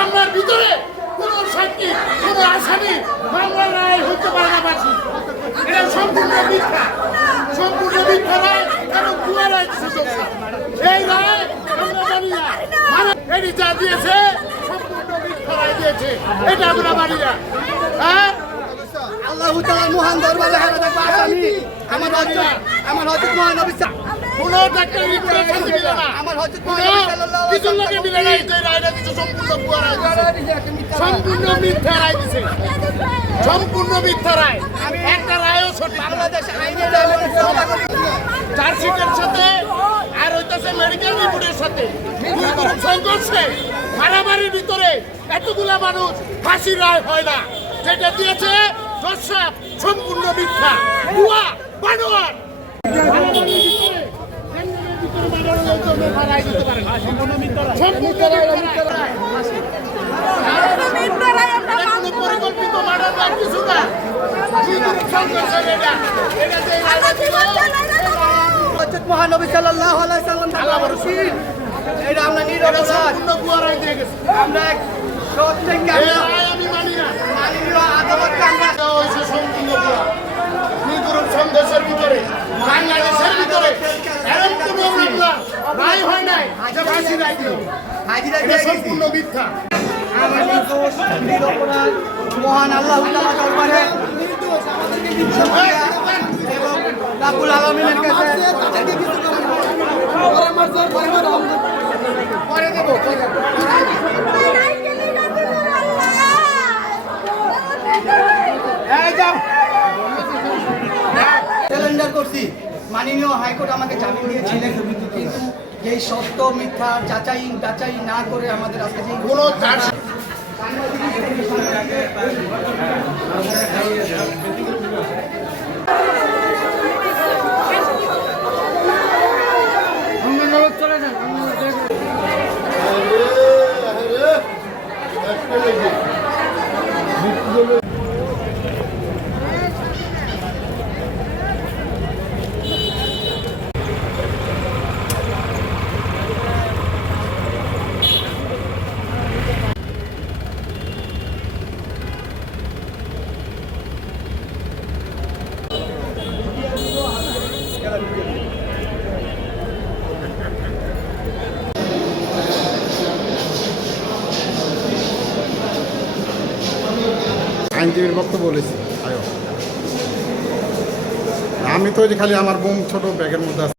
মামলার ভিতরে কোন সাক্ষী কোন আসামি মামলার রায় হতে পারে না বাসী। এটা সম্পূর্ণ মিথ্যা রায় এবং ভুয়া রায় দিয়েছে। এই রায় আমরা মানি না। এটি যা দিয়েছে সম্পূর্ণ মিথ্যা রায় দিয়েছে, এটা আমরা মানি না। হ্যাঁ, আল্লাহু তাআলার মহান দরবারে হাজির আসামি আমার হযরত মহানবী কোন ডাক্তার রিপোর্টে শান্তি দিল না, আমার হযরত মহানবী সাল্লাল্লাহু আলাইহি কিছু লোকে মিলে নাই যে রায়টা দিচ্ছে সম্পূর্ণ ভুয়া রায় দিয়েছে, সম্পূর্ণ মিথ্যা রায় দিয়েছে, সম্পূর্ণ মিথ্যা রায়। একটা রায়ও সঠিক বাংলাদেশ আইনের চার্জশিটের সাথে আর হইতেছে মেডিকেল রিপোর্টের সাথে দুই সংঘর্ষে মারামারির ভিতরে এতগুলা মানুষ ফাঁসির রায় হয় না। যেটা দিয়েছে দর্শক সম্পূর্ণ মিথ্যা, ভুয়া, বানোয়ার। সম্পূর্ণ মিথ্যা রায়। পরিকল্পিত মার্ডার আর কিছু না। হযরত মহানবী সাল্লাল্লাহু আলাইহি সাল্লাম রাসূল এটা আমরা নিরপরাধ সম্পূর্ণ ভুয়া রায় দিয়ে গেছে। আমরা প্রত্যেককে আমি মানি না। মাননীয় আদালতকে আমরা হয়েছে সম্পূর্ণ ভুয়া। দুই সংঘর্ষের ভিতরে বাংলাদেশের ভিতরে এরকম কোনো মামলা রায় হয় নাই যে ফাঁসি রায় দিল। হাজিরা এটা দিয়ে সম্পূর্ণ মিথ্যা। আমরা নির্দোষ নিরপরাধ মহান আল্লাহু তাআলা দরবারে এবং রাব্বুল আলামিনের কাছে পরে দেব চ্যালেঞ্জার করছি। মাননীয় হাইকোর্ট আমাকে জামিন দিয়েছিলেন, কিন্তু যেই সত্য মিথ্যা যাচাই না করে আমাদের আজকে যে কোনো চার্জ আইনজীবীর বক্তব্য বলেছি। আমি তো ওই যে খালি আমার বোম ছোট ব্যাগের মধ্যে আছে।